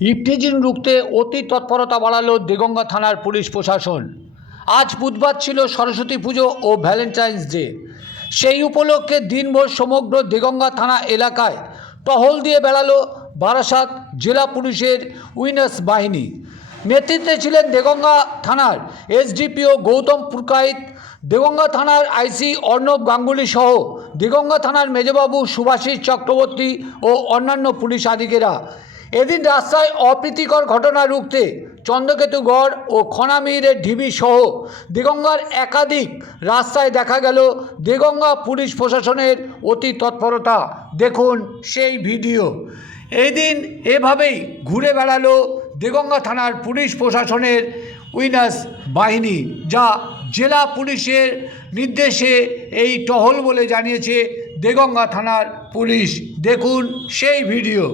Eve teasing রুখতে অতি তৎপরতা বাড়ালো দেগঙ্গা থানার পুলিশ প্রশাসন। আজ বুধবার ছিল সরস্বতী পুজো ও ভ্যালেন্টাইন্স ডে। সেই উপলক্ষে দিনভর সমগ্র দেগঙ্গা থানা এলাকায় টহল দিয়ে বেড়ালো বারাসাত জেলা পুলিশের উইনার্স বাহিনী। নেতৃত্বে ছিলেন দেগঙ্গা থানার এসডিপিও গৌতম পুরকাইত, দেগঙ্গা থানার আইসি অর্ণব গাঙ্গুলি সহ দেগঙ্গা থানার মেজবাবু সুভাষিস চক্রবর্তী ও অন্যান্য পুলিশ আধিকেরা এদিন রাস্তায় অপ্রীতিকর ঘটনা রুখতে চন্দ্রকেতুগড় ও খনামিরের ঢিবি সহ দেগঙ্গার একাধিক রাস্তায় দেখা গেল দেগঙ্গা পুলিশ প্রশাসনের অতি তৎপরতা। দেখুন সেই ভিডিও। এই দিন এভাবেই ঘুরে বেড়ালো দেগঙ্গা থানার পুলিশ প্রশাসনের উইনার্স বাহিনী, যা জেলা পুলিশের নির্দেশে এই টহল বলে জানিয়েছে দেগঙ্গা থানার পুলিশ। দেখুন সেই ভিডিও।